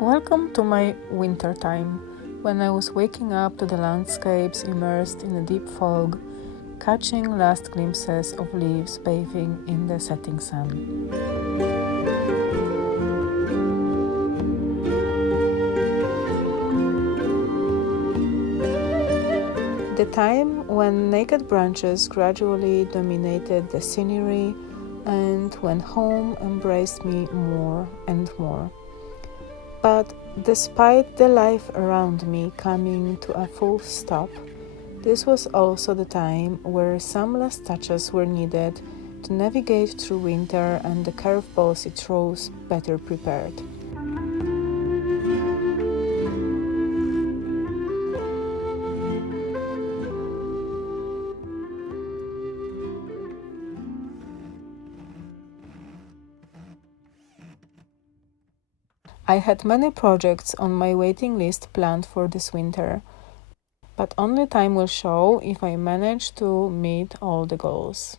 Welcome to my winter time, when I was waking up to the landscapes immersed in a deep fog, catching last glimpses of leaves bathing in the setting sun. The time when naked branches gradually dominated the scenery and when home embraced me more and more. But despite the life around me coming to a full stop, this was also the time where some last touches were needed to navigate through winter and the curveballs it throws better prepared. I had many projects on my waiting list planned for this winter, but only time will show if I manage to meet all the goals.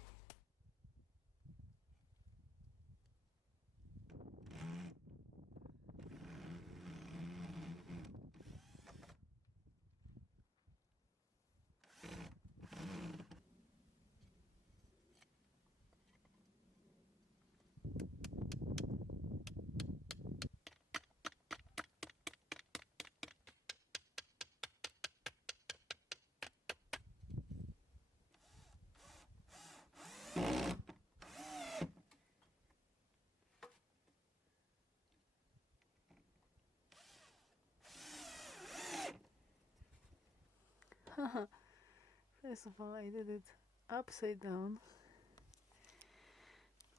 First of all, I did it upside down,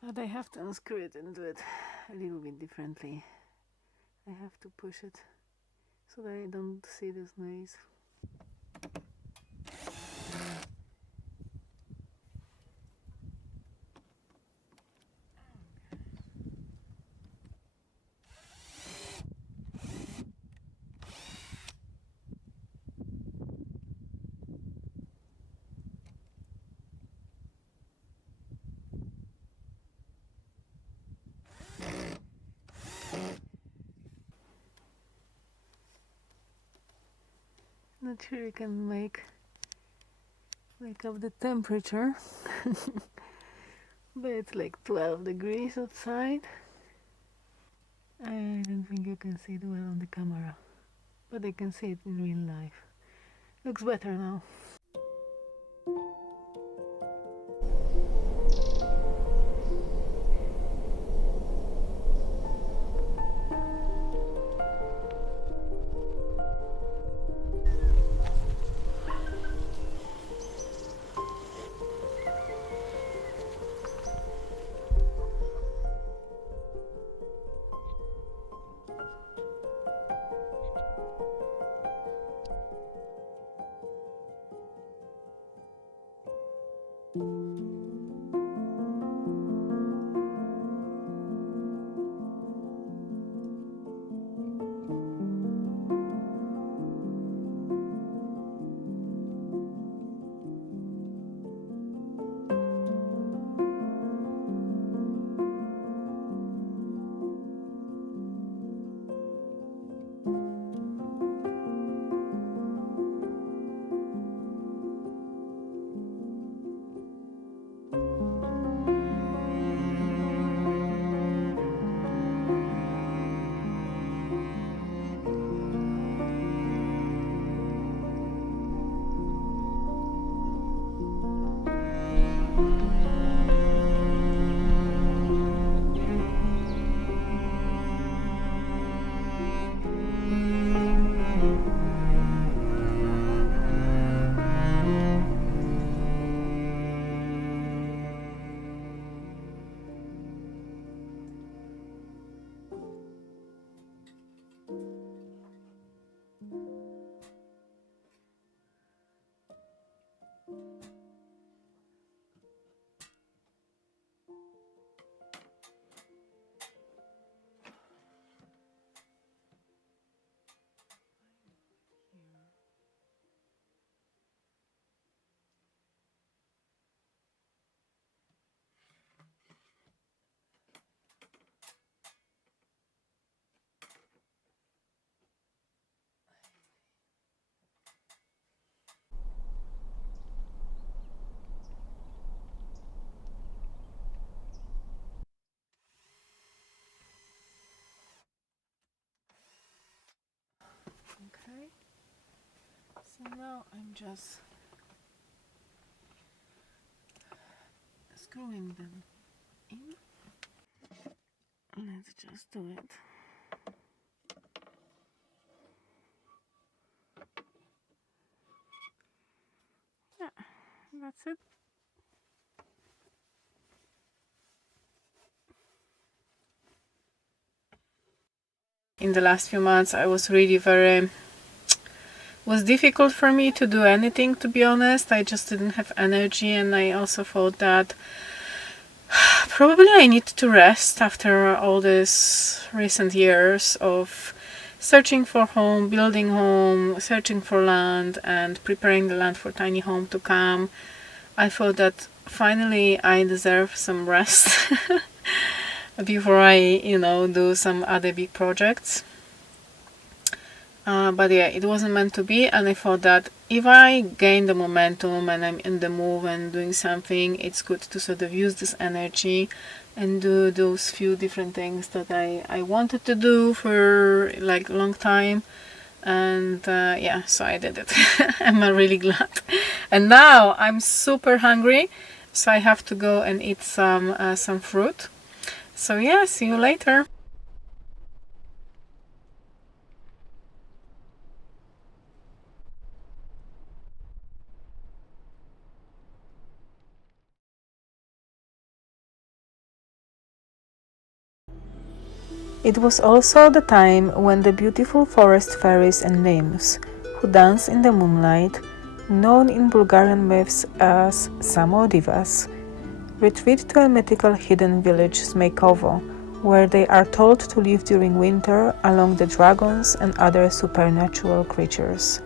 but I have to unscrew it and do it a little bit differently. I have to push it so that I don't see this noise. Not sure you can make up the temperature, but it's like 12 degrees outside. I don't think you can see it well on the camera, but I can see it in real life. Looks better now. So now I'm just screwing them in. Let's just do it. Yeah, that's it. In the last few months I was really was difficult for me to do anything, to be honest. I just didn't have energy, and I also thought that probably I need to rest after all these recent years of searching for home, building home, searching for land and preparing the land for tiny home to come. I thought that finally I deserve some rest before I, do some other big projects. But yeah, it wasn't meant to be, and I thought that if I gain the momentum and I'm in the move and doing something, it's good to sort of use this energy and do those few different things that I wanted to do for like a long time. And yeah, so I did it. I'm really glad. And now I'm super hungry, so I have to go and eat some fruit. So yeah, see you later. It was also the time when the beautiful forest fairies and nymphs, who dance in the moonlight, known in Bulgarian myths as Samodivas, retreat to a mythical hidden village Zmejkovo, where they are told to live during winter along the dragons and other supernatural creatures.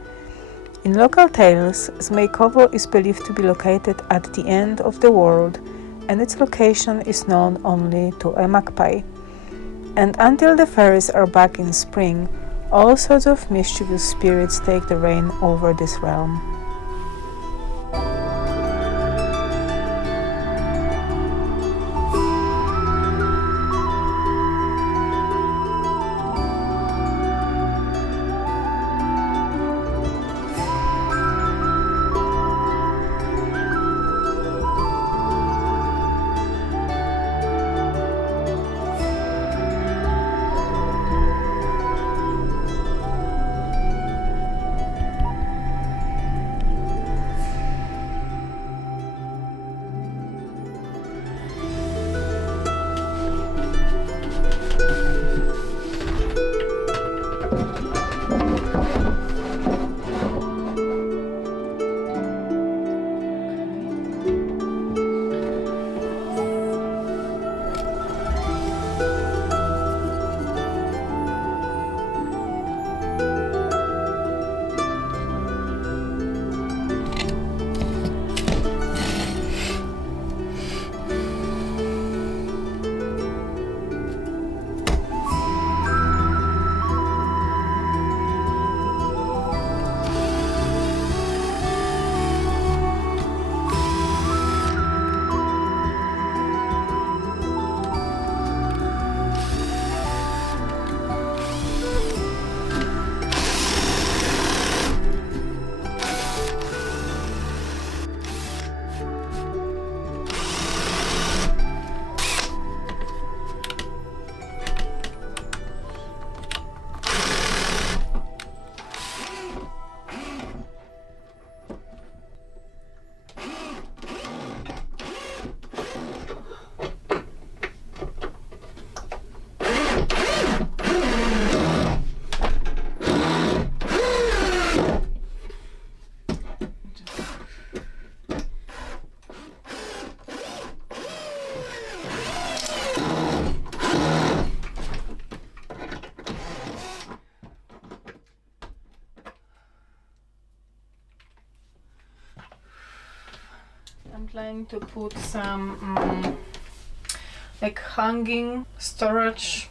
In local tales, Zmejkovo is believed to be located at the end of the world, and its location is known only to a magpie. And until the fairies are back in spring, all sorts of mischievous spirits take the reign over this realm. I'm planning to put some like hanging storage,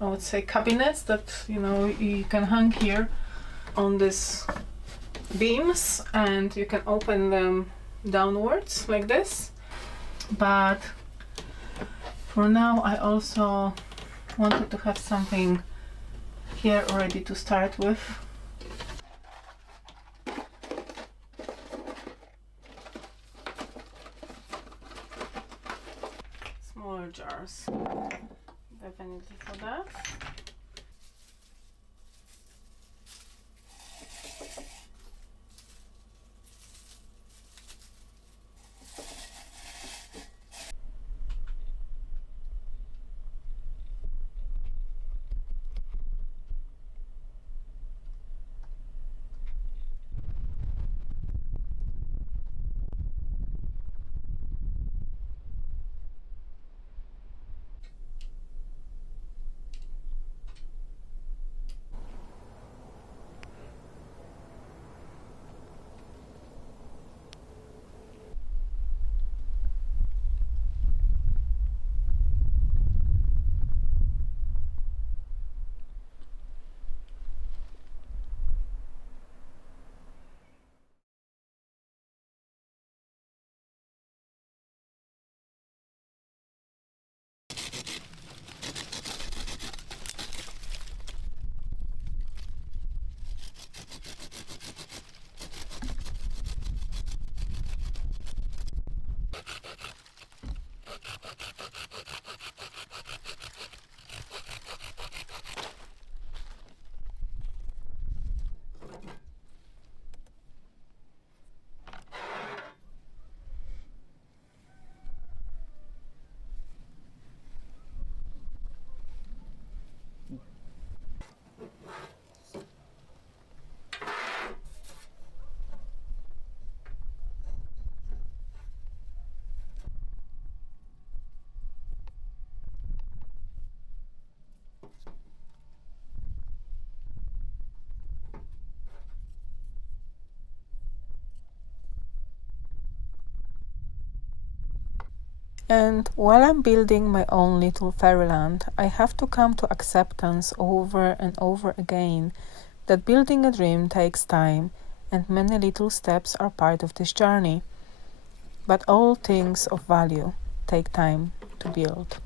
I would say cabinets that you can hang here on this beams, and you can open them downwards like this. But for now I also wanted to have something here ready to start with. smaller jars. Definitely for that. And while I'm building my own little fairyland, I have to come to acceptance over and over again that building a dream takes time and many little steps are part of this journey. But all things of value take time to build.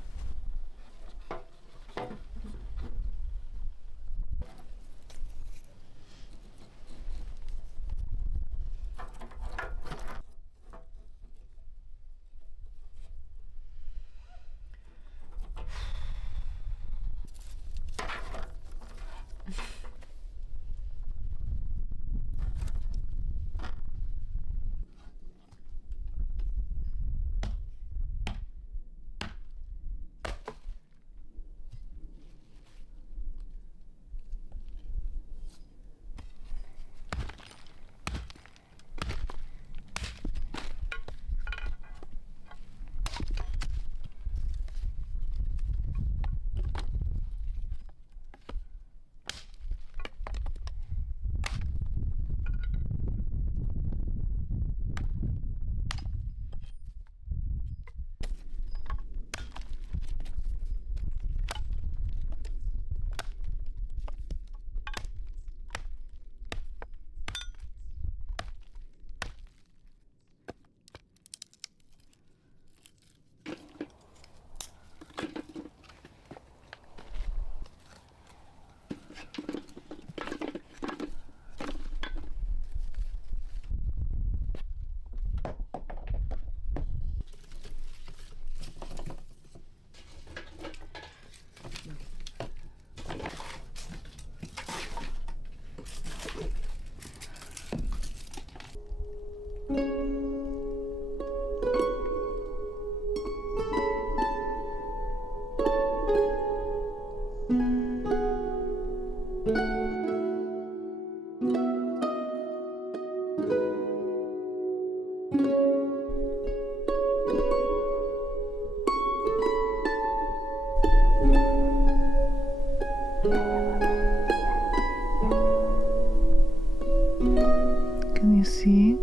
Can you see?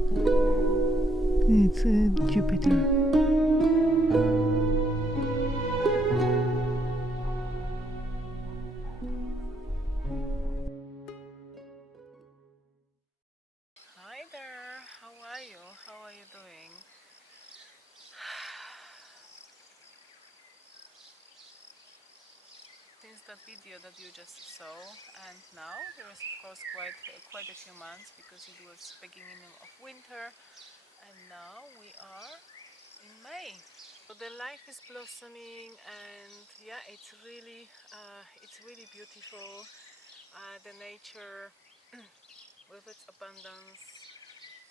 It's Jupiter. Hi there, how are you? How are you doing? Since that video that you just saw, and now there is of course quite a few months because it was beginning of winter, and now we are in May. So the life is blossoming, and yeah, it's really beautiful. The nature with its abundance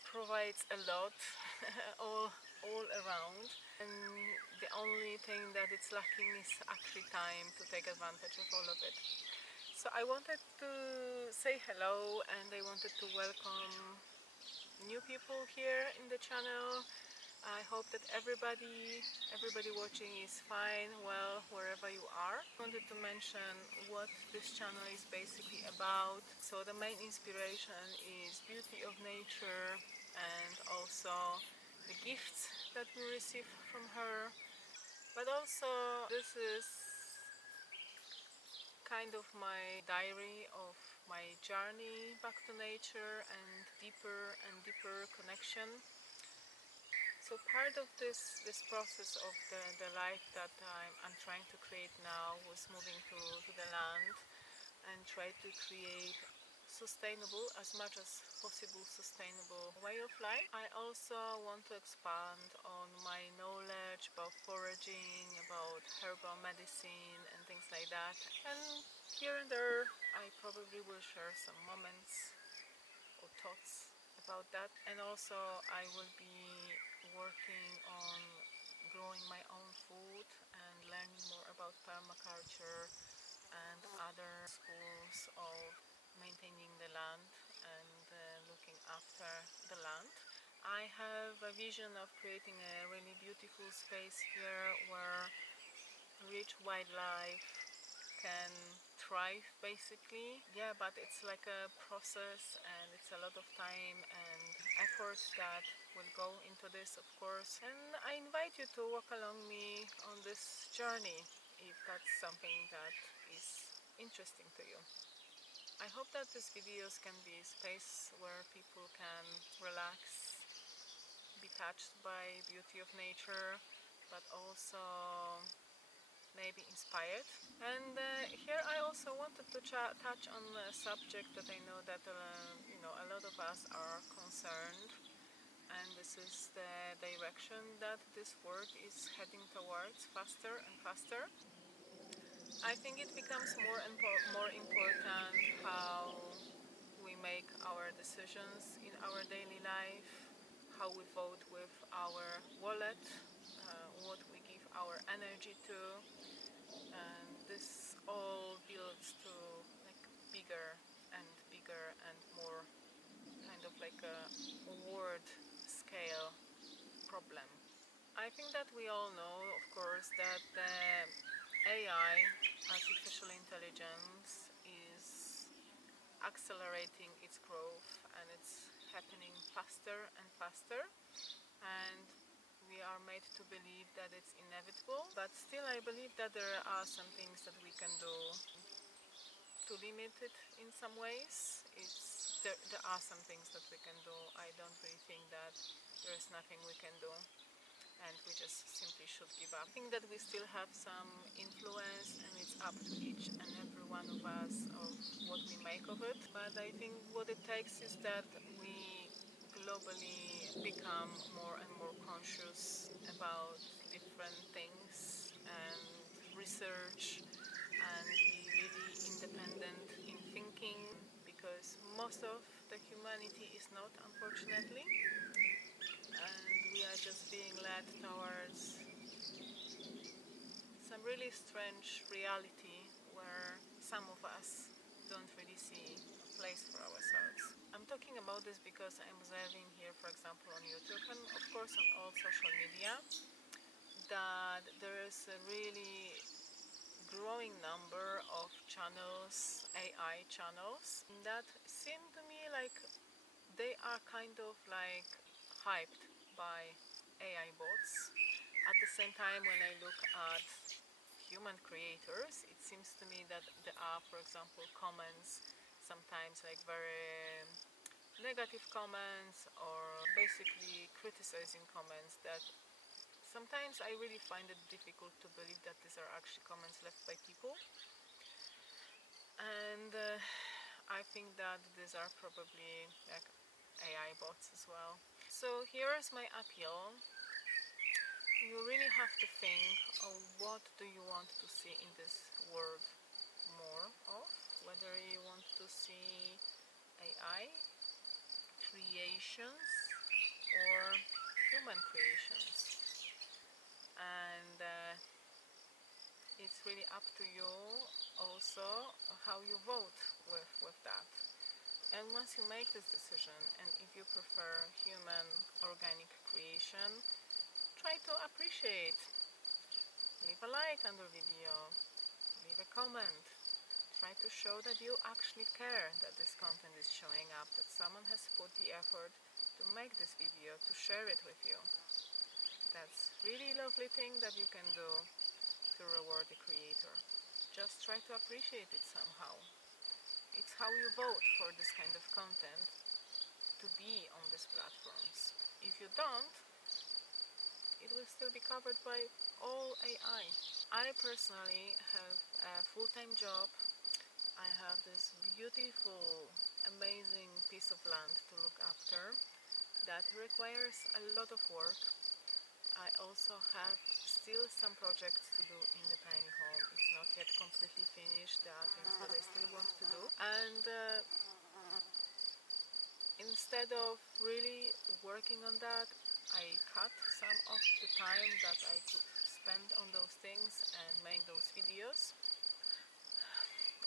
provides a lot all all around, and the only thing that it's lacking is actually time to take advantage of all of it. So I wanted to say hello, and I wanted to welcome new people here in the channel. I hope that everybody watching is fine, well, wherever you are. I wanted to mention what this channel is basically about. So the main inspiration is beauty of nature, and also the gifts that we receive from her. But also this is kind of my diary of my journey back to nature and deeper connection. So part of this process of the life that I'm trying to create now was moving to the land and try to create sustainable, as much as possible sustainable way of life. I also want to expand on my knowledge about foraging, about herbal medicine and things like that. And here and there I probably will share some moments or thoughts about that. And also I will be working on growing my own food and learning more about permaculture and other schools of maintaining the land and looking after the land. I have a vision of creating a really beautiful space here where rich wildlife can thrive basically. Yeah, but it's like a process, and it's a lot of time and effort that will go into this, of course. And I invite you to walk along me on this journey if that's something that is interesting to you. I hope that these videos can be a space where people can relax, be touched by beauty of nature, but also maybe inspired. And here I also wanted to touch on a subject that I know that a lot of us are concerned, and this is the direction that this world is heading towards faster and faster. I think it becomes more important how we make our decisions in our daily life, how we vote with our wallet, what we give our energy to, and this all builds to like bigger and more kind of like a world scale problem. I think that we all know, of course, that the AI, artificial intelligence, is accelerating its growth, and it's happening faster and faster, and we are made to believe that it's inevitable, but still I believe that there are some things that we can do to limit it in some ways. There are some things that we can do. I don't really think that there is nothing we can do and we just simply should give up. I think that we still have some influence, and it's up to each and every one of us of what we make of it. But I think what it takes is that we globally become more and more conscious about different things and research and be really independent in thinking, because most of the humanity is not, unfortunately, and we are just being led towards some really strange reality where some of us don't really see a place for ourselves. I'm talking about this because I'm observing here, for example, on YouTube and of course on all social media, that there is a really growing number of channels, AI channels, that seem to me like they are kind of like hyped by AI bots. At the same time, when I look at human creators, it seems to me that there are, for example, comments, sometimes like very negative comments or basically criticizing comments, that sometimes I really find it difficult to believe that these are actually comments left by people. And I think that these are probably like AI bots as well. So here is my appeal. you really have to think of what do you want to see in this world more of, whether you want to see AI creations or human creations, and it's really up to you also how you vote with that. And once you make this decision, and if you prefer human organic creation, try to appreciate. Leave a like under video, leave a comment. Try to show that you actually care that this content is showing up, that someone has put the effort to make this video, to share it with you. That's really lovely thing that you can do to reward the creator. Just try to appreciate it somehow. It's how you vote for this kind of content to be on these platforms. If you don't, it will still be covered by all AI. I personally have a full-time job. I have this beautiful, amazing piece of land to look after that requires a lot of work. I also have still some projects to do in the tiny home. It's not yet completely finished. There are things that I still want to do. And instead of really working on that, I cut some of the time that I could spend on those things and make those videos.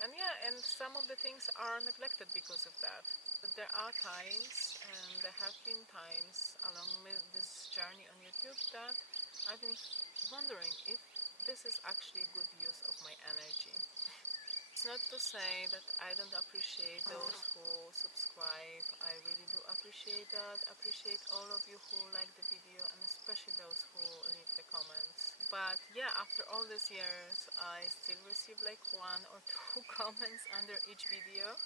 And yeah, and some of the things are neglected because of that. But there are times, and there have been times along with this journey on YouTube that I've been wondering if this is actually good use of my energy. It's not to say that I don't appreciate those who subscribe. I really do appreciate that. Appreciate all of you who like the video, and especially those who leave the comments. But yeah, after all these years, I still receive like 1 or 2 comments under each video,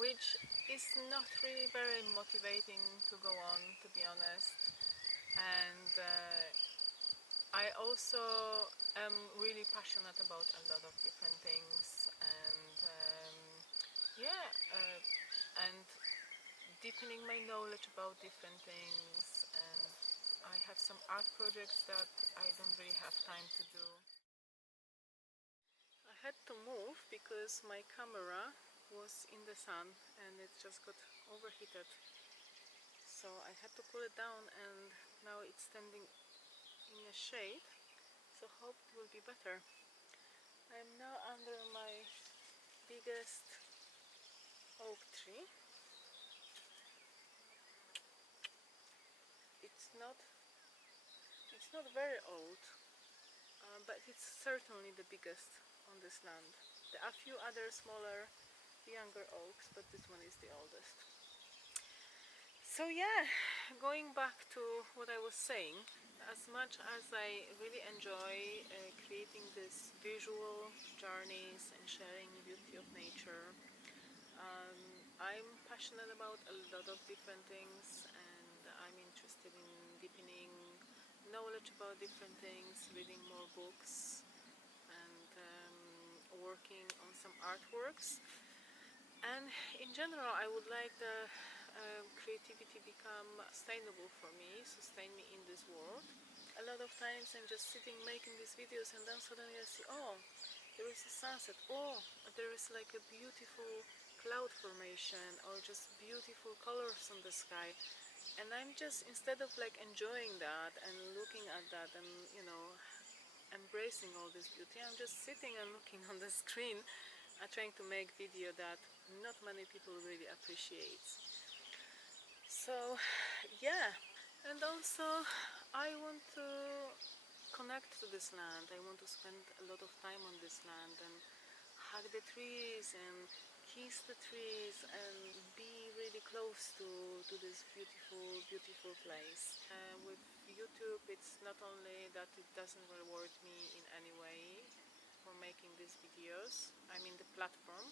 which is not really very motivating to go on, to be honest. And I also am really passionate about a lot of different things, and and deepening my knowledge about different things, and I have some art projects that I don't really have time to do. I had to move because my camera was in the sun and it just got overheated, so I had to cool it down, and now it's standing in a shade, so hope it will be better. I'm now under my biggest oak tree. It's not very old, but it's certainly the biggest on this land. There are a few other smaller, younger oaks, but this one is the oldest. So yeah, going back to what I was saying, as much as I really enjoy creating these visual journeys and sharing the beauty of nature, I'm passionate about a lot of different things, and I'm interested in deepening knowledge about different things, reading more books, and working on some artworks. And in general, I would like the creativity become sustainable for me, sustain me in this world. A lot of times I'm just sitting making these videos, and then suddenly I see, oh, there is a sunset, oh, there is like a beautiful cloud formation, or just beautiful colors on the sky. And I'm just, instead of like enjoying that and looking at that and, you know, embracing all this beauty, I'm just sitting and looking on the screen, trying to make video that not many people really appreciate. So yeah, and also I want to connect to this land. I want to spend a lot of time on this land and hug the trees and kiss the trees and be really close to this beautiful place. With YouTube, it's not only that it doesn't reward me in any way for making these videos, I mean the platform,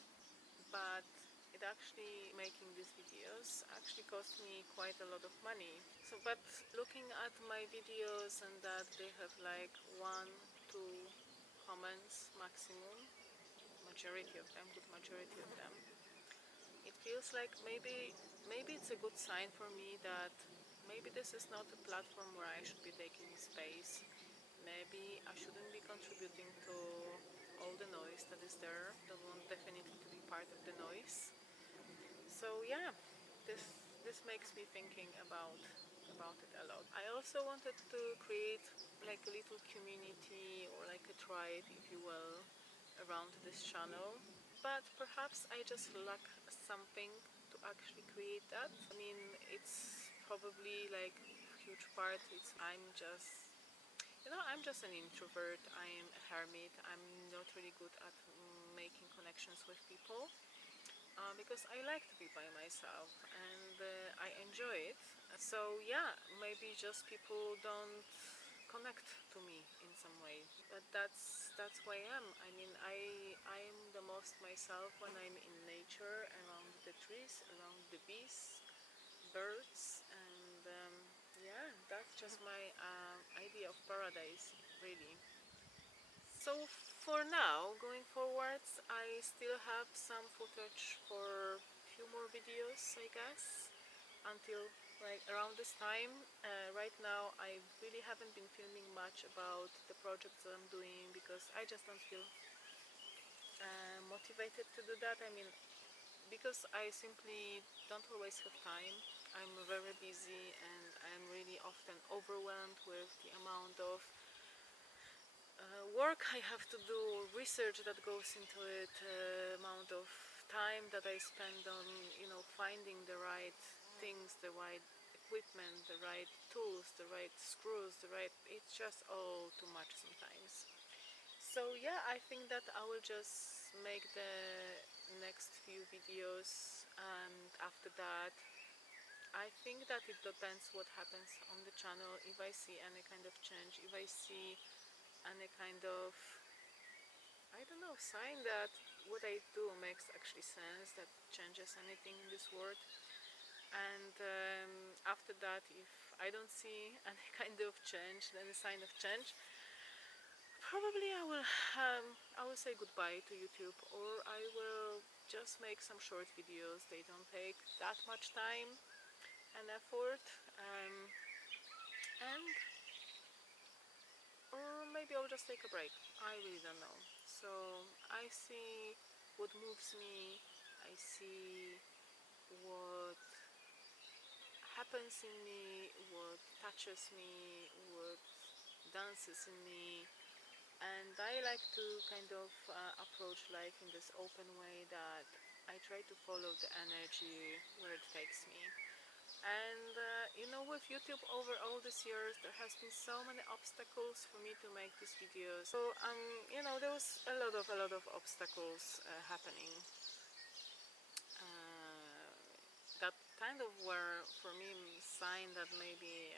but it actually, making these videos actually cost me quite a lot of money. So, but looking at my videos and that they have like 1, 2 comments maximum, majority of them, good majority of them, it feels like maybe it's a good sign for me that maybe this is not a platform where I should be taking space. Maybe I shouldn't be contributing to all the noise that is there. I want definitely to be part of the noise. So yeah, this makes me thinking about it a lot. I also wanted to create like a little community or like a tribe, if you will, around this channel. But perhaps I just lack something to actually create that. I mean, it's probably like a huge part. I'm just an introvert. I am a hermit. I'm not really good at making connections with people. Because I like to be by myself and I enjoy it. So yeah, maybe just people don't connect to me in some way. But that's who I am. I mean, I'm the most myself when I'm in nature, around the trees, around the bees, birds, and yeah, that's just my idea of paradise, really. So for now, going forwards, I still have some footage for a few more videos, I guess, until like around this time. Right now, I really haven't been filming much about the projects that I'm doing because I just don't feel motivated to do that. I mean, because I simply don't always have time. I'm very busy and I'm really often overwhelmed with the amount of work I have to do, research that goes into it, amount of time that I spend on, finding the right things, the right equipment, the right tools, the right screws, it's just all too much sometimes. So yeah, I think that I will just make the next few videos, and after that I think that it depends what happens on the channel. If I see any kind of change, if I see any kind of, I don't know, sign that what I do makes actually sense, that changes anything in this world. And after that, if I don't see any kind of change, any sign of change, probably I will say goodbye to YouTube, or I will just make some short videos. They don't take that much time and effort, and or maybe I'll just take a break. I really don't know. So I see what moves me, I see what happens in me, what touches me, what dances in me, and I like to kind of approach life in this open way that I try to follow the energy where it takes me. And with YouTube over all these years, there has been so many obstacles for me to make these videos. So there was a lot of obstacles happening. That kind of were for me a sign that maybe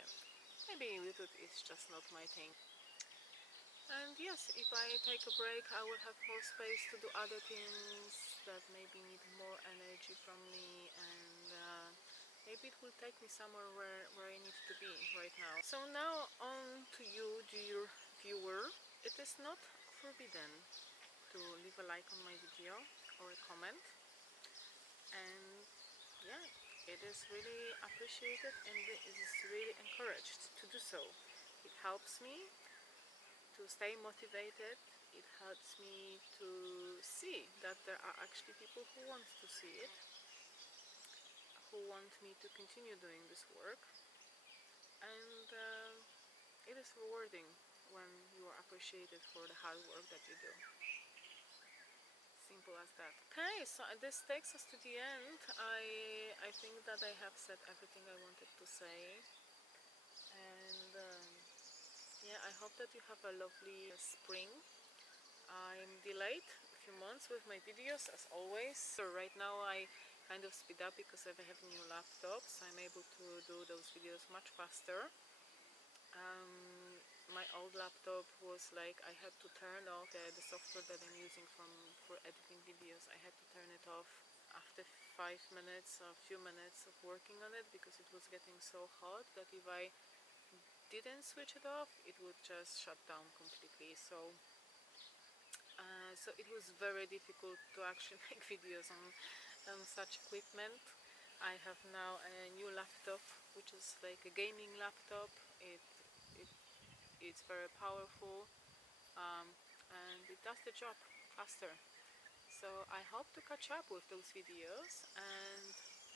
YouTube is just not my thing. And yes, if I take a break, I will have more space to do other things that maybe need more energy from me, and maybe it will take me somewhere where I need to be right now. So now on to you, dear viewer. It is not forbidden to leave a like on my video or a comment, and yeah, it is really appreciated and it is really encouraged to do so. It helps me to stay motivated. It helps me to see that there are actually people who want to see it, who want me to continue doing this work, and it is rewarding when you are appreciated for the hard work that you do. Simple as that. Okay, so this takes us to the end. I think that I have said everything I wanted to say, and yeah, I hope that you have a lovely spring. I'm delayed a few months with my videos as always. So right now I kind of speed up because I have a new laptop, so I'm able to do those videos much faster. My old laptop was like, I had to turn off the software that I'm using for editing videos. I had to turn it off after 5 minutes, a few minutes of working on it, because it was getting so hot that if I didn't switch it off, it would just shut down completely. So it was very difficult to actually make videos on such equipment. I have now a new laptop, which is like a gaming laptop. It's very powerful, and it does the job faster. So I hope to catch up with those videos, and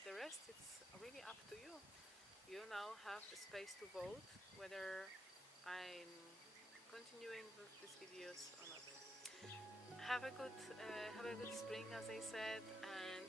the rest it's really up to you. You now have the space to vote whether I'm continuing with these videos or not. Have a good spring, as I said, and